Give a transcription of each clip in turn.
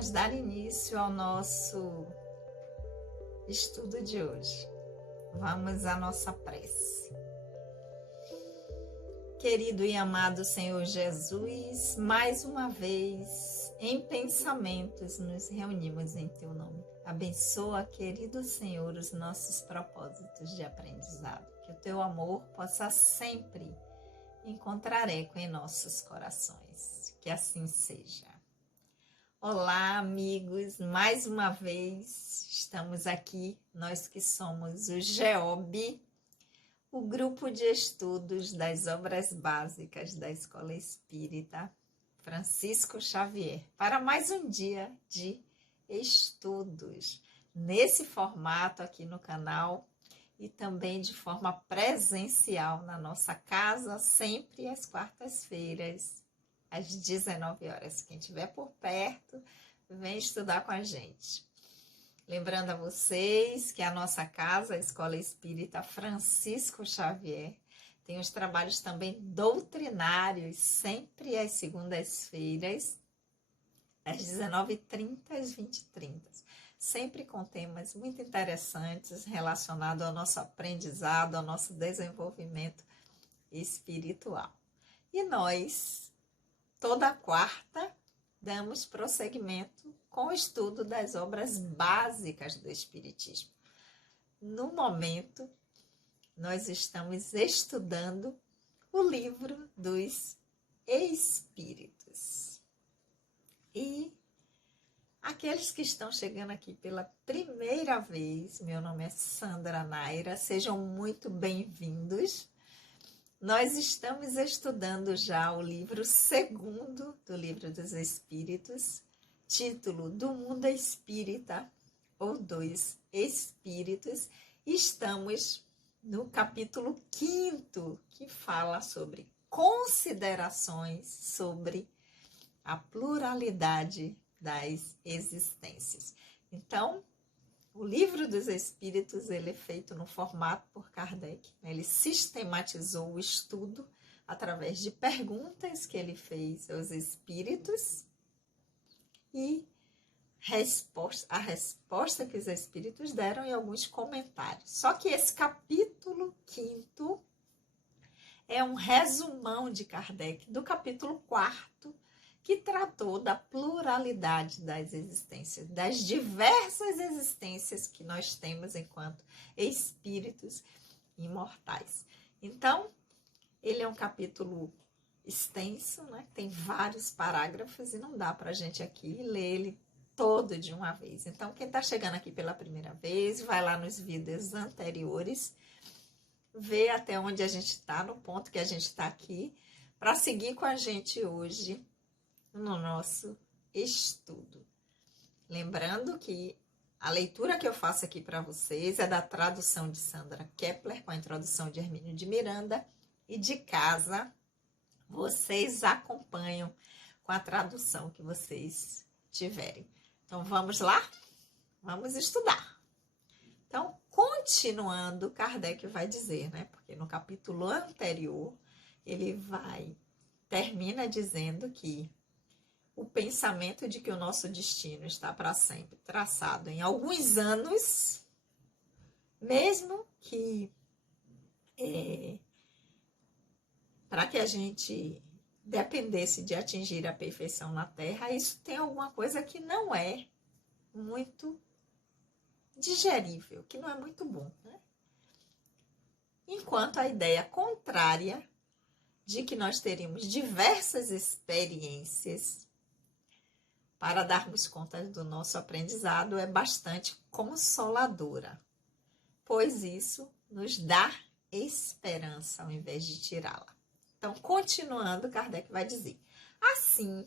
vamos dar início ao nosso estudo de hoje. Vamos à nossa prece. Querido e amado Senhor Jesus, mais uma vez, em pensamentos, nos reunimos em Teu nome. Abençoa, querido Senhor, os nossos propósitos de aprendizado. Que o Teu amor possa sempre encontrar eco em nossos corações. Que assim seja. Olá, amigos, mais uma vez estamos aqui, nós que somos o GEOB, o Grupo de Estudos das Obras Básicas da Escola Espírita Francisco Xavier, para mais um dia de estudos, nesse formato aqui no canal e também de forma presencial na nossa casa, sempre às quartas-feiras, às 19 horas. Quem estiver por perto, vem estudar com a gente. Lembrando a vocês que a nossa casa, a Escola Espírita Francisco Xavier, tem os trabalhos também doutrinários, sempre às segundas-feiras, às 19h30 às 20h30. Sempre com temas muito interessantes relacionados ao nosso aprendizado, ao nosso desenvolvimento espiritual. E nós, toda quarta, damos prosseguimento com o estudo das obras básicas do Espiritismo. No momento, nós estamos estudando o livro dos Espíritos. E aqueles que estão chegando aqui pela primeira vez, meu nome é Sandra Naira, sejam muito bem-vindos. Nós estamos estudando já o livro segundo do Livro dos Espíritos, título Do Mundo Espírita ou dos Espíritos. Estamos no capítulo 5º, que fala sobre considerações sobre a pluralidade das existências. Então, o Livro dos Espíritos, ele é feito no formato por Kardec. Ele sistematizou o estudo através de perguntas que ele fez aos espíritos e a resposta que os espíritos deram em alguns comentários. Só que esse capítulo 5º é um resumão de Kardec do capítulo 4º, que tratou da pluralidade das existências, das diversas existências que nós temos enquanto espíritos imortais. Então, ele é um capítulo extenso, né? Tem vários parágrafos e não dá para a gente aqui ler ele todo de uma vez. Então, quem está chegando aqui pela primeira vez, vai lá nos vídeos anteriores, vê até onde a gente está, no ponto que a gente está aqui, para seguir com a gente hoje no nosso estudo. Lembrando que a leitura que eu faço aqui para vocês é da tradução de Sandra Kepler, com a introdução de Hermínio de Miranda, e de casa vocês acompanham com a tradução que vocês tiverem. Então vamos lá? Vamos estudar. Então, continuando, Kardec vai dizer, né? Porque no capítulo anterior ele termina dizendo que o pensamento de que o nosso destino está para sempre traçado em alguns anos, mesmo que para que a gente dependesse de atingir a perfeição na Terra, isso tem alguma coisa que não é muito digerível, que não é muito bom, né? Enquanto a ideia contrária de que nós teríamos diversas experiências para darmos conta do nosso aprendizado é bastante consoladora, pois isso nos dá esperança ao invés de tirá-la. Então, continuando, Kardec vai dizer: assim,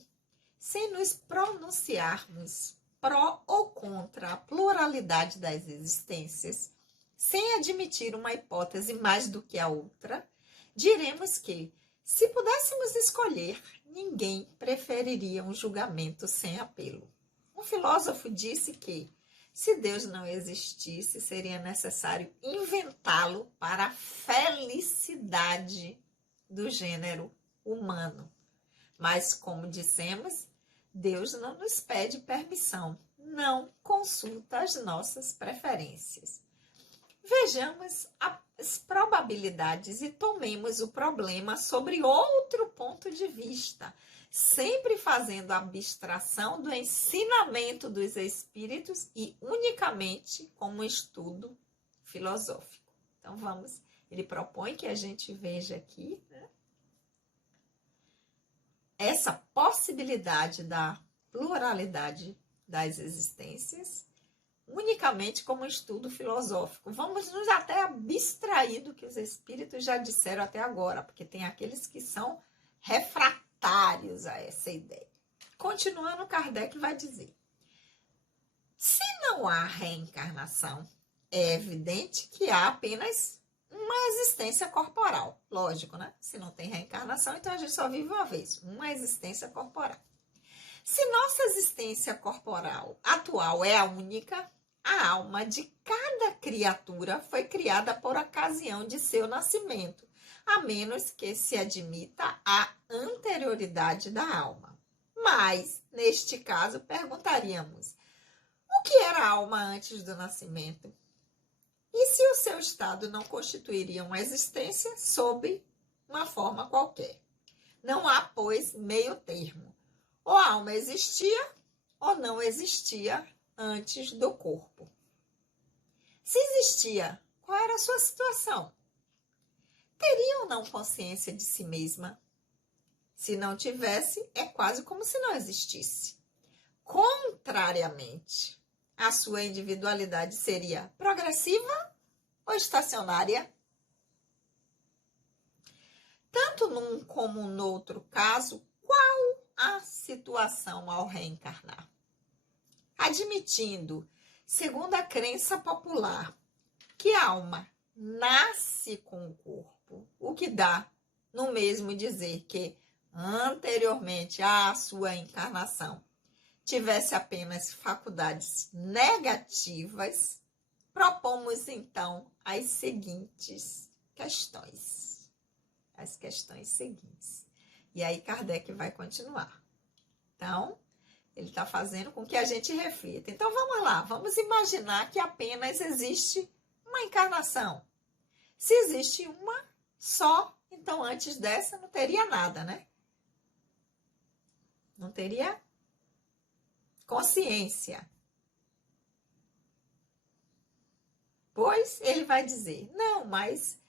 sem nos pronunciarmos pró ou contra a pluralidade das existências, sem admitir uma hipótese mais do que a outra, diremos que, se pudéssemos escolher, ninguém preferiria um julgamento sem apelo. Um filósofo disse que, se Deus não existisse, seria necessário inventá-lo para a felicidade do gênero humano. Mas, como dissemos, Deus não nos pede permissão, não consulta as nossas preferências. Vejamos as probabilidades e tomemos o problema sobre outro ponto de vista, sempre fazendo abstração do ensinamento dos espíritos e unicamente como estudo filosófico. Então ele propõe que a gente veja aqui, né, essa possibilidade da pluralidade das existências unicamente como estudo filosófico. Vamos nos até abstrair do que os espíritos já disseram até agora, porque tem aqueles que são refratários a essa ideia. Continuando, Kardec vai dizer: se não há reencarnação, é evidente que há apenas uma existência corporal. Lógico, né? Se não tem reencarnação, então a gente só vive uma vez. Uma existência corporal. Se nossa existência corporal atual é a única, a alma de cada criatura foi criada por ocasião de seu nascimento, a menos que se admita a anterioridade da alma. Mas, neste caso, perguntaríamos: o que era a alma antes do nascimento? E se o seu estado não constituiria uma existência sob uma forma qualquer? Não há, pois, meio termo. Ou a alma existia ou não existia antes do corpo. Se existia, qual era a sua situação? Teria ou não consciência de si mesma? Se não tivesse, é quase como se não existisse. Contrariamente, a sua individualidade seria progressiva ou estacionária? Tanto num como no outro caso, qual a situação ao reencarnar? Admitindo, segundo a crença popular, que a alma nasce com o corpo, o que dá no mesmo dizer que, anteriormente à sua encarnação, tivesse apenas faculdades negativas, propomos então as seguintes questões. As questões seguintes. E aí Kardec vai continuar. Então, ele está fazendo com que a gente reflita. Então, vamos lá. Vamos imaginar que apenas existe uma encarnação. Se existe uma só, então antes dessa não teria nada, né? Não teria consciência. Pois ele vai dizer: não, mas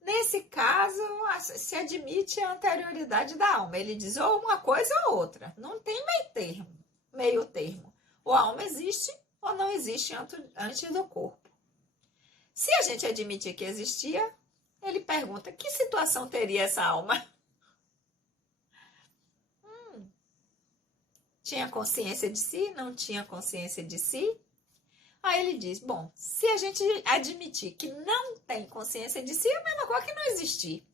nesse caso se admite a anterioridade da alma. Ele diz ou uma coisa ou outra. Não tem meio termo. Ou a alma existe ou não existe antes do corpo. Se a gente admitir que existia, ele pergunta: que situação teria essa alma? Tinha consciência de si? Não tinha consciência de si? Aí ele diz: bom, se a gente admitir que não tem consciência de si, é a mesma coisa que não existir.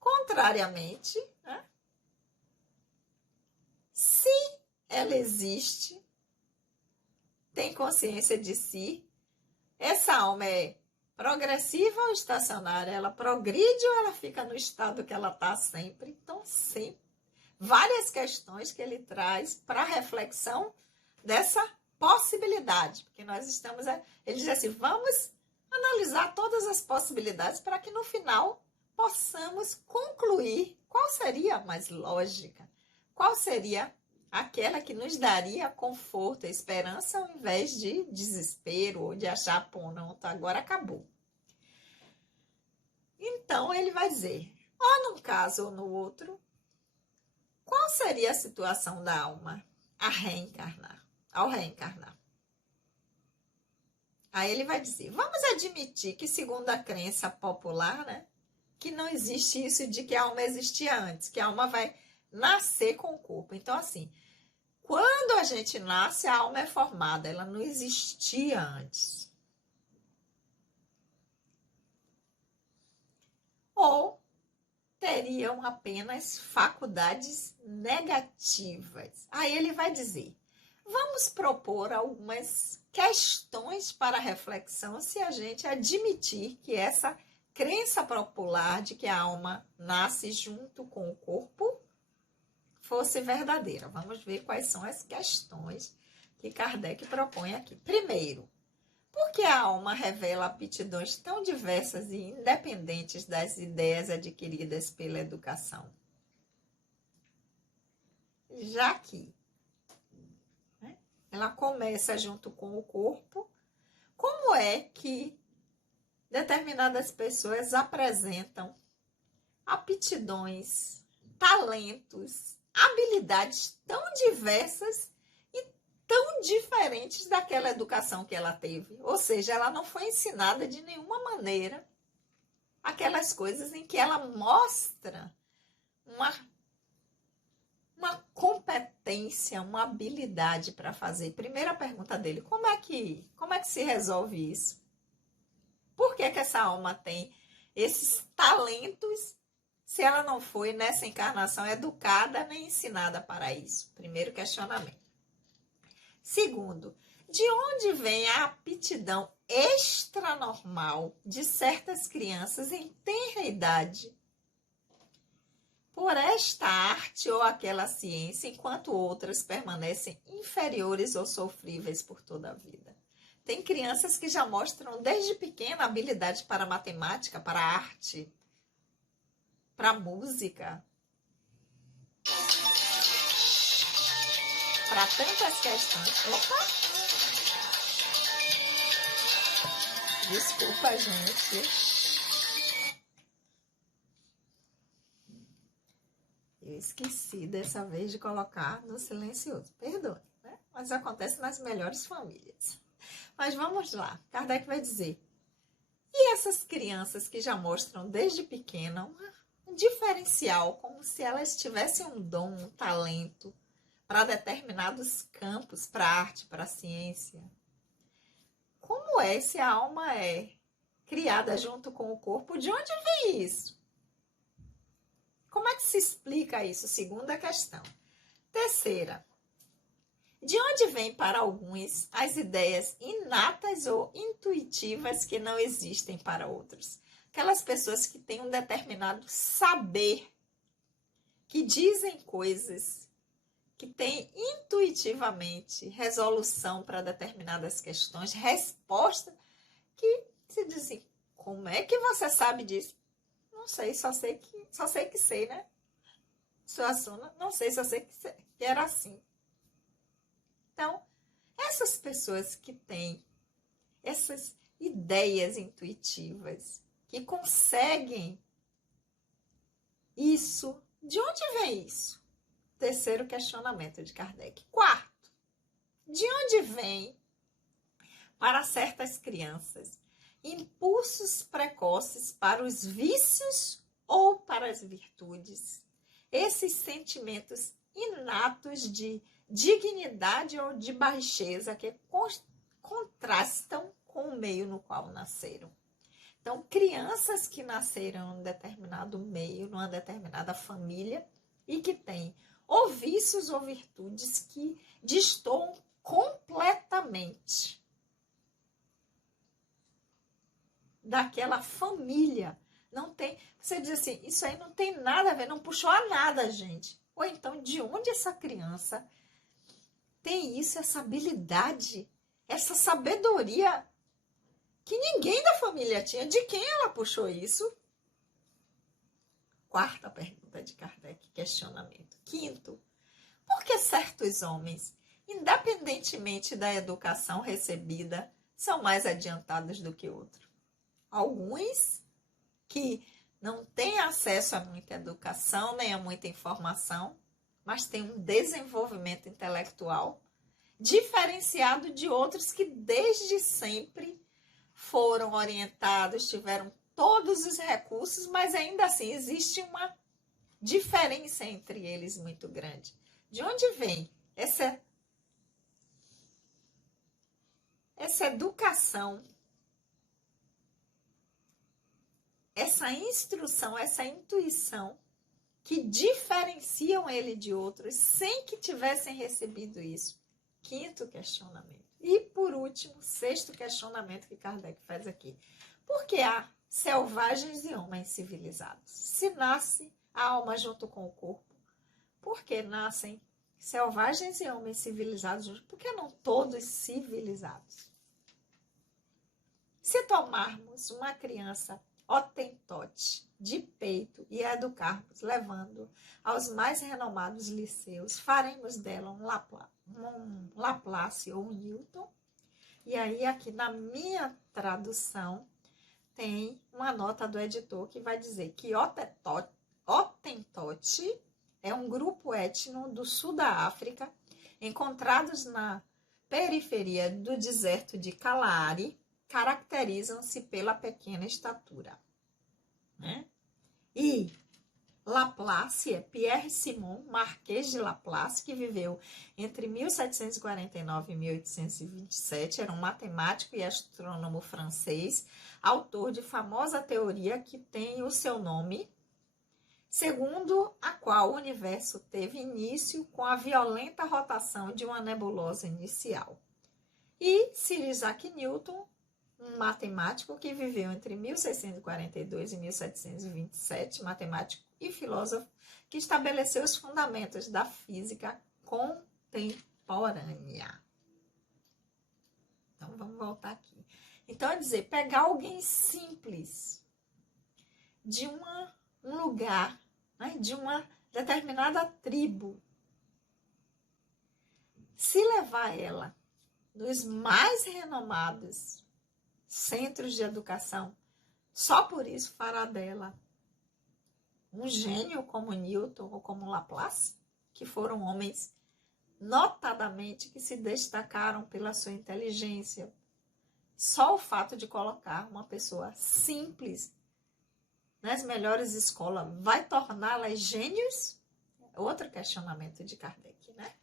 Contrariamente, né? Se ela existe, tem consciência de si, essa alma é progressiva ou estacionária? Ela progride ou ela fica no estado que ela está sempre? Então, sempre. Várias questões que ele traz para a reflexão dessa possibilidade, porque nós estamos, ele diz assim, vamos analisar todas as possibilidades para que no final possamos concluir qual seria a mais lógica, qual seria aquela que nos daria conforto e esperança ao invés de desespero ou de achar, pô, não, agora acabou. Então ele vai dizer, ou num caso ou no outro, qual seria a situação da alma ao reencarnar? Aí ele vai dizer, vamos admitir que segundo a crença popular, né, que não existe isso de que a alma existia antes, que a alma vai nascer com o corpo. Então, assim, quando a gente nasce, a alma é formada, ela não existia antes. Ou teriam apenas faculdades negativas. Aí ele vai dizer, vamos propor algumas questões para reflexão se a gente admitir que essa crença popular de que a alma nasce junto com o corpo fosse verdadeira. Vamos ver quais são as questões que Kardec propõe aqui. Primeiro, por que a alma revela aptidões tão diversas e independentes das ideias adquiridas pela educação? Já que, né, ela começa junto com o corpo, como é que determinadas pessoas apresentam aptidões, talentos, habilidades tão diversas e tão diferentes daquela educação que ela teve? Ou seja, ela não foi ensinada de nenhuma maneira aquelas coisas em que ela mostra uma competência, uma habilidade para fazer. Primeira pergunta dele, como é que se resolve isso? Por que essa alma tem esses talentos se ela não foi nessa encarnação educada nem ensinada para isso? Primeiro questionamento. Segundo, de onde vem a aptidão extranormal de certas crianças em tenra idade por esta arte ou aquela ciência, enquanto outras permanecem inferiores ou sofríveis por toda a vida? Tem crianças que já mostram desde pequena habilidade para matemática, para arte, para música, para tantas questões. Opa! Desculpa, gente. Eu esqueci dessa vez de colocar no silencioso. Perdoe, né? Mas acontece nas melhores famílias. Mas vamos lá. Kardec vai dizer: e essas crianças que já mostram desde pequena um diferencial, como se elas tivessem um dom, um talento para determinados campos, para a arte, para a ciência? Como é se a alma é criada junto com o corpo? De onde vem isso? Como é que se explica isso? Segunda questão. Terceira, de onde vêm para alguns as ideias inatas ou intuitivas que não existem para outros? Aquelas pessoas que têm um determinado saber, que dizem coisas, que têm intuitivamente resolução para determinadas questões, resposta, que se dizem: como é que você sabe disso? Não sei, só sei que sei, né? Sua Suna, não sei, só sei que era assim. Então, essas pessoas que têm essas ideias intuitivas, que conseguem isso, de onde vem isso? Terceiro questionamento de Kardec. Quarto, de onde vem para certas crianças impulsos precoces para os vícios ou para as virtudes? Esses sentimentos inatos de dignidade ou de baixeza que contrastam com o meio no qual nasceram. Então, crianças que nasceram em um determinado meio, numa determinada família, e que têm ou vícios ou virtudes que destoam completamente daquela família. Não tem, você diz assim, isso aí não tem nada a ver, não puxou a nada, gente. Ou então, de onde essa criança tem isso, essa habilidade, essa sabedoria que ninguém da família tinha? De quem ela puxou isso? Quarta pergunta de Kardec, questionamento. Quinto, por que certos homens, independentemente da educação recebida, são mais adiantados do que outros? Alguns que não têm acesso a muita educação, nem a muita informação, mas têm um desenvolvimento intelectual diferenciado de outros que desde sempre foram orientados, tiveram todos os recursos, mas ainda assim existe uma diferença entre eles muito grande. De onde vem essa educação, essa instrução, essa intuição que diferenciam ele de outros sem que tivessem recebido isso? Quinto questionamento. E, por último, sexto questionamento que Kardec faz aqui. Por que há selvagens e homens civilizados? Se nasce a alma junto com o corpo, Por que nascem selvagens e homens civilizados juntos? Por que não todos civilizados? Se tomarmos uma criança hotentote de peito e educarmos, levando aos mais renomados liceus, faremos dela um Laplace ou um Newton. E aí, aqui na minha tradução, tem uma nota do editor que vai dizer que Hotentote é um grupo étnico do sul da África, encontrados na periferia do deserto de Kalahari, caracterizam-se pela pequena estatura. Né? E Laplace é Pierre Simon Marquês de Laplace, que viveu entre 1749 e 1827, era um matemático e astrônomo francês, autor de famosa teoria que tem o seu nome, segundo a qual o universo teve início com a violenta rotação de uma nebulosa inicial. E Sir Isaac Newton, um matemático que viveu entre 1642 e 1727, matemático e filósofo, que estabeleceu os fundamentos da física contemporânea. Então, vamos voltar aqui. Então, é dizer, pegar alguém simples de um lugar, né, de uma determinada tribo, se levar ela nos mais renomados centros de educação, só por isso fará dela um gênio como Newton ou como Laplace, que foram homens notadamente que se destacaram pela sua inteligência. Só o fato de colocar uma pessoa simples nas melhores escolas vai torná-las gênios? Outro questionamento de Kardec, né?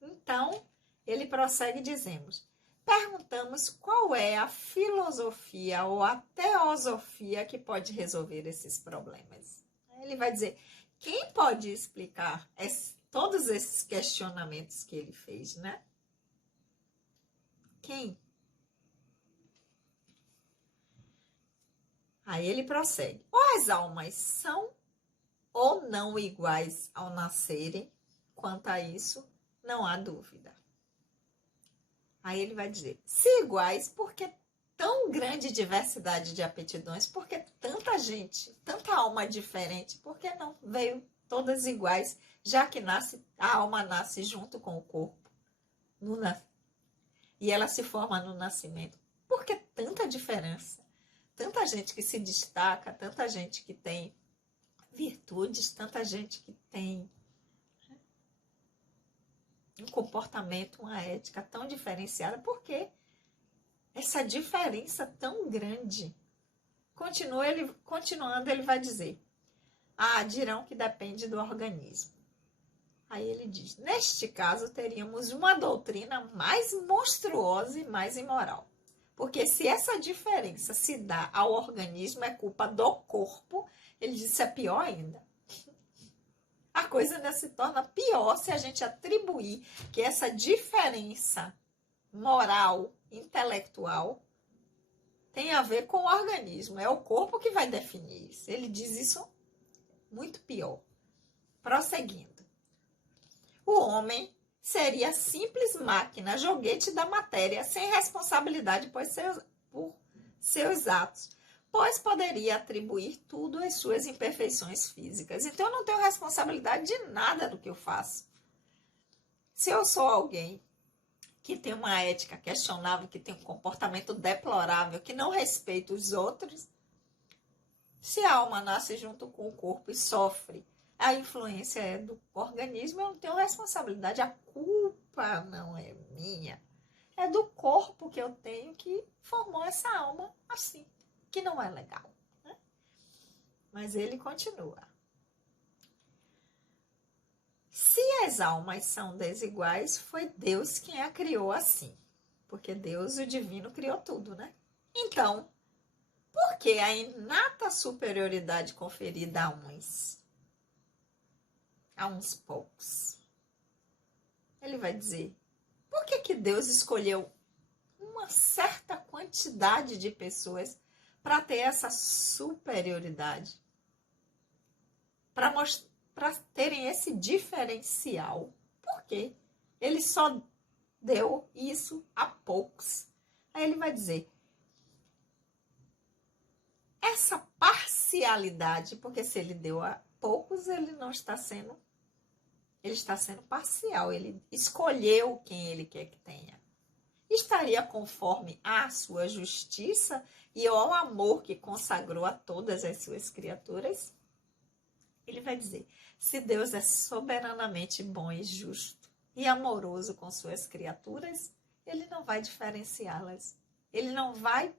Então, ele prossegue e dizemos: perguntamos qual é a filosofia ou a teosofia que pode resolver esses problemas. Ele vai dizer, quem pode explicar todos esses questionamentos que ele fez, né? Quem? Aí ele prossegue. Ou as almas são ou não iguais ao nascerem, quanto a isso, não há dúvida. Aí ele vai dizer, se iguais, por que tão grande diversidade de aptidões? Por que tanta gente, tanta alma diferente? Por que não veio todas iguais, já que a alma nasce junto com o corpo e ela se forma no nascimento? Por que tanta diferença? Tanta gente que se destaca, tanta gente que tem virtudes, tanta gente que tem um comportamento, uma ética tão diferenciada. Por que essa diferença tão grande? Continuando, ele vai dizer, dirão que depende do organismo. Aí ele diz, neste caso, teríamos uma doutrina mais monstruosa e mais imoral. Porque se essa diferença se dá ao organismo, é culpa do corpo, ele diz, é pior ainda. A coisa ainda se torna pior se a gente atribuir que essa diferença moral, intelectual, tem a ver com o organismo. É o corpo que vai definir isso. Ele diz isso muito pior. Prosseguindo. O homem seria simples máquina, joguete da matéria, sem responsabilidade por seus atos, pois poderia atribuir tudo às suas imperfeições físicas. Então, eu não tenho responsabilidade de nada do que eu faço. Se eu sou alguém que tem uma ética questionável, que tem um comportamento deplorável, que não respeita os outros, se a alma nasce junto com o corpo e sofre, a influência é do organismo, eu não tenho responsabilidade. A culpa não é minha. É do corpo que eu tenho que formou essa alma assim, que não é legal. Né? Mas ele continua. Se as almas são desiguais, foi Deus quem a criou assim. Porque Deus, o divino, criou tudo, né? Então, por que a inata superioridade conferida a uns poucos? Ele vai dizer, por que Deus escolheu uma certa quantidade de pessoas para ter essa superioridade? Para para terem esse diferencial. Por quê? Ele só deu isso a poucos. Aí ele vai dizer, essa parcialidade, porque se ele deu a poucos, ele não está sendo, ele está sendo parcial, ele escolheu quem ele quer que tenha. Estaria conforme a sua justiça e ao amor que consagrou a todas as suas criaturas? Ele vai dizer, se Deus é soberanamente bom e justo e amoroso com suas criaturas, ele não vai diferenciá-las. Ele não vai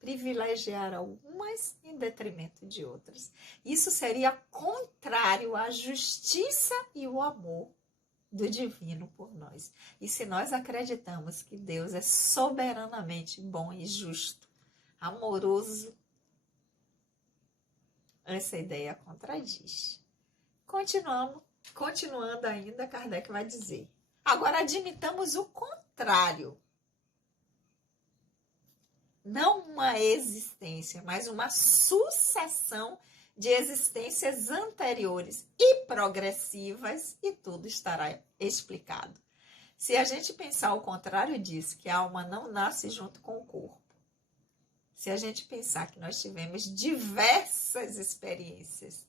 privilegiar algumas em detrimento de outras. Isso seria contrário à justiça e o amor do divino por nós. E se nós acreditamos que Deus é soberanamente bom e justo, amoroso, essa ideia contradiz. Continuando ainda, Kardec vai dizer, agora admitamos o contrário. Não uma existência, mas uma sucessão de existências anteriores e progressivas, e tudo estará explicado. Se a gente pensar o contrário disso, que a alma não nasce junto com o corpo, se a gente pensar que nós tivemos diversas experiências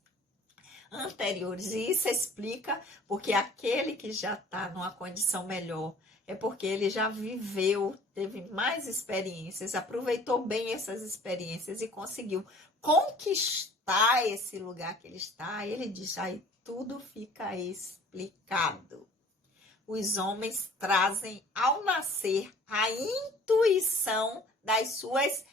anteriores, e isso explica porque aquele que já está numa condição melhor é porque ele já viveu, teve mais experiências, aproveitou bem essas experiências e conseguiu conquistar esse lugar que ele está. Ele diz, aí tudo fica explicado. Os homens trazem ao nascer a intuição das suas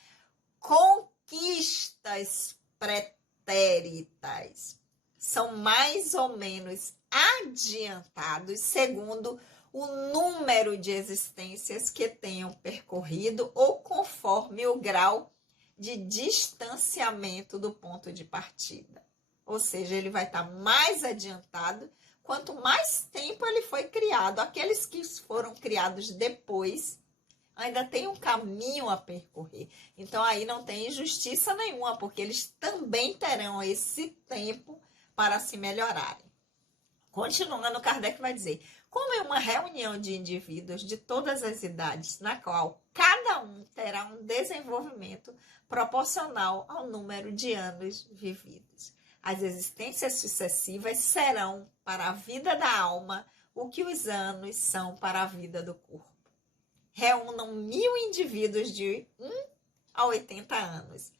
conquistas pretéritas. São mais ou menos adiantados segundo o número de existências que tenham percorrido ou conforme o grau de distanciamento do ponto de partida. Ou seja, ele vai estar mais adiantado quanto mais tempo ele foi criado. Aqueles que foram criados depois ainda tem um caminho a percorrer. Então, aí não tem injustiça nenhuma, porque eles também terão esse tempo para se melhorarem. Continuando, Kardec vai dizer, como é uma reunião de indivíduos de todas as idades, na qual cada um terá um desenvolvimento proporcional ao número de anos vividos. As existências sucessivas serão para a vida da alma o que os anos são para a vida do corpo. Reúnam 1000 indivíduos de 1 a 80 anos,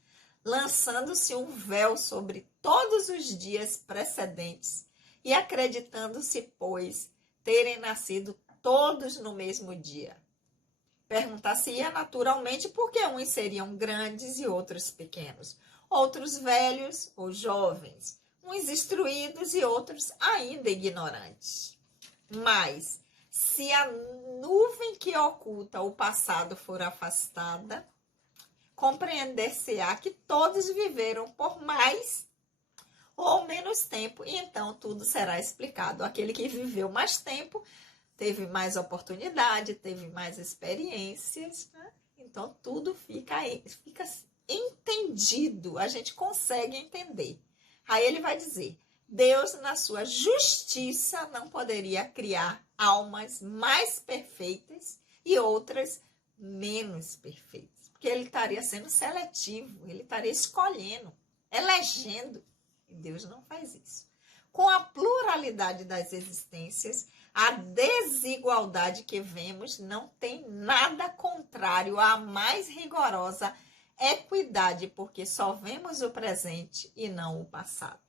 lançando-se um véu sobre todos os dias precedentes e acreditando-se, pois, terem nascido todos no mesmo dia. Perguntar-se-ia naturalmente por que uns seriam grandes e outros pequenos, outros velhos ou jovens, uns instruídos e outros ainda ignorantes. Mas, se a nuvem que oculta o passado for afastada, compreender-se-á que todos viveram por mais ou menos tempo, e então tudo será explicado. Aquele que viveu mais tempo teve mais oportunidade, teve mais experiências, né? Então tudo fica entendido, a gente consegue entender. Aí ele vai dizer, Deus na sua justiça não poderia criar almas mais perfeitas e outras menos perfeitas, porque ele estaria sendo seletivo, ele estaria escolhendo, elegendo. E Deus não faz isso. Com a pluralidade das existências, a desigualdade que vemos não tem nada contrário à mais rigorosa equidade, porque só vemos o presente e não o passado.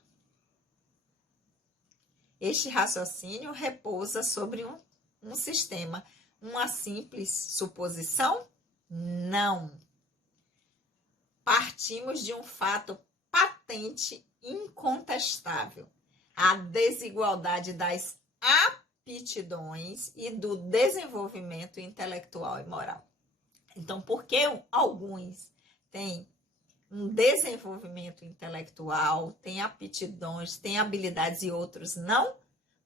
Este raciocínio repousa sobre um sistema, uma simples suposição? Não. Partimos de um fato patente, incontestável, a desigualdade das aptidões e do desenvolvimento intelectual e moral. Então, por que alguns têm um desenvolvimento intelectual, têm aptidões, têm habilidades e outros não?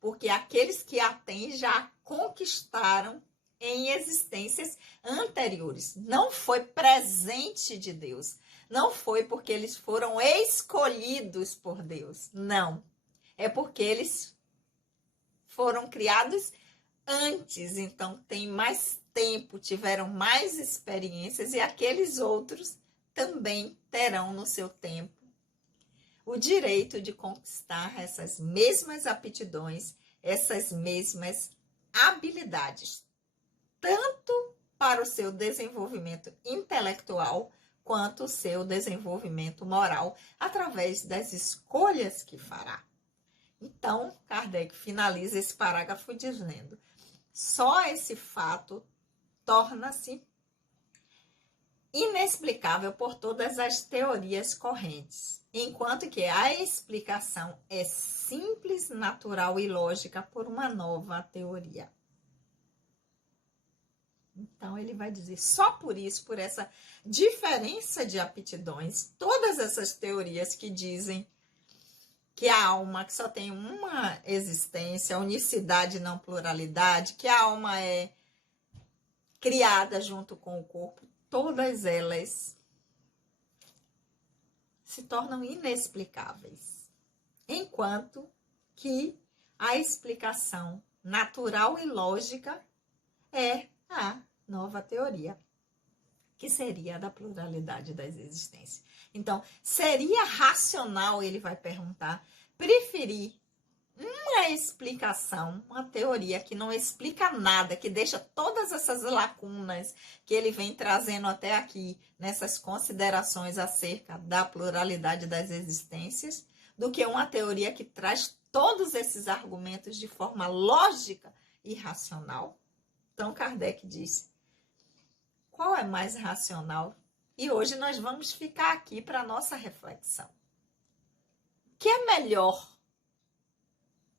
Porque aqueles que a têm já conquistaram em existências anteriores. Não foi presente de Deus. Não foi porque eles foram escolhidos por Deus. Não. é porque eles foram criados antes, então tem mais tempo, tiveram mais experiências, e aqueles outros também terão no seu tempo o direito de conquistar essas mesmas aptidões, essas mesmas habilidades, tanto para o seu desenvolvimento intelectual quanto o seu desenvolvimento moral, através das escolhas que fará. Então, Kardec finaliza esse parágrafo dizendo: só esse fato torna-se inexplicável por todas as teorias correntes, enquanto que a explicação é simples, natural e lógica por uma nova teoria. Então, ele vai dizer, só por isso, por essa diferença de aptidões, todas essas teorias que dizem que a alma que só tem uma existência, unicidade não pluralidade, que a alma é criada junto com o corpo, todas elas se tornam inexplicáveis, enquanto que a explicação natural e lógica é a nova teoria, que seria a da pluralidade das existências. Então, seria racional, ele vai perguntar, preferir uma explicação, uma teoria que não explica nada, que deixa todas essas lacunas que ele vem trazendo até aqui, nessas considerações acerca da pluralidade das existências, do que uma teoria que traz todos esses argumentos de forma lógica e racional? Então, Kardec diz, qual é mais racional? E hoje nós vamos ficar aqui para a nossa reflexão. O que é melhor?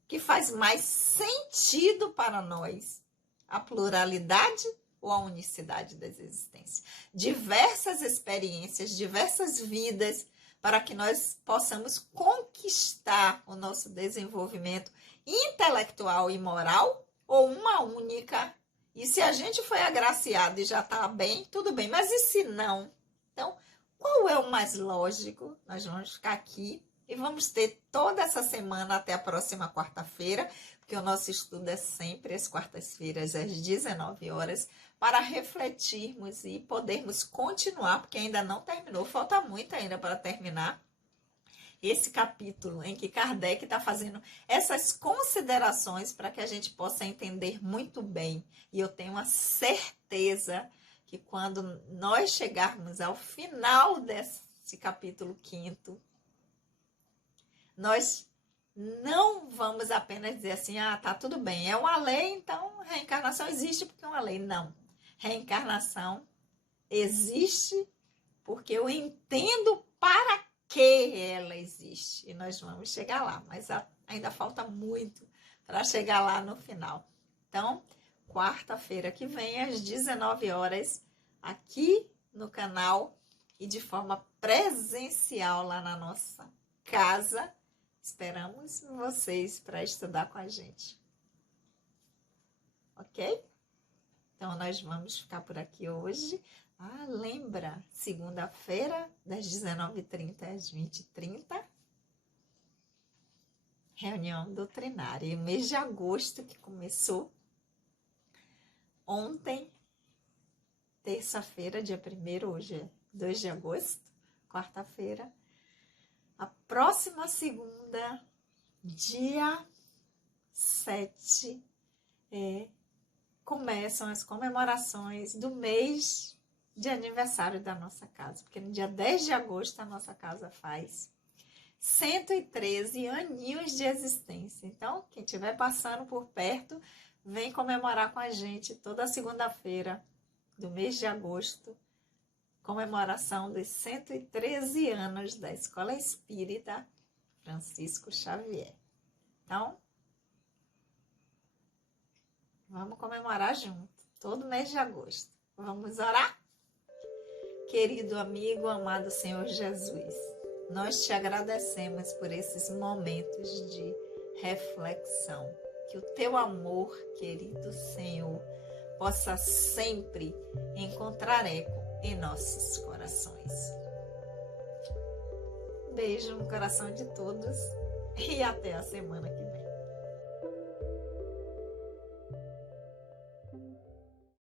Que faz mais sentido para nós? A pluralidade ou a unicidade das existências? Diversas experiências, diversas vidas, para que nós possamos conquistar o nosso desenvolvimento intelectual e moral, ou uma única? E se a gente foi agraciado e já está bem, tudo bem. Mas e se não? Então, qual é o mais lógico? Nós vamos ficar aqui e vamos ter toda essa semana até a próxima quarta-feira, porque o nosso estudo é sempre às quartas-feiras, às 19 horas, para refletirmos e podermos continuar, porque ainda não terminou, falta muito ainda para terminar esse capítulo em que Kardec está fazendo essas considerações para que a gente possa entender muito bem. E eu tenho uma certeza que quando nós chegarmos ao final desse capítulo 5º, nós não vamos apenas dizer assim, tá tudo bem, é uma lei, então reencarnação existe porque é uma lei. Não. Reencarnação existe porque eu entendo para que ela existe. E nós vamos chegar lá, mas ainda falta muito para chegar lá no final. Então, quarta-feira que vem, às 19 horas, aqui no canal e de forma presencial lá na nossa casa. Esperamos vocês para estudar com a gente. Ok? Então, nós vamos ficar por aqui hoje. Lembra, segunda-feira, das 19h30 às 20h30, reunião doutrinária. E o mês de agosto que começou ontem, terça-feira, dia 1º, hoje é 2 de agosto, quarta-feira. A próxima segunda, dia 7, começam as comemorações do mês de aniversário da nossa casa, porque no dia 10 de agosto a nossa casa faz 113 aninhos de existência. Então, quem estiver passando por perto, vem comemorar com a gente toda segunda-feira do mês de agosto, comemoração dos 113 anos da Escola Espírita Francisco Xavier. Então, vamos comemorar junto, todo mês de agosto. Vamos orar? Querido amigo, amado Senhor Jesus, nós te agradecemos por esses momentos de reflexão. Que o teu amor, querido Senhor, possa sempre encontrar eco em nossos corações. Beijo no coração de todos e até a semana que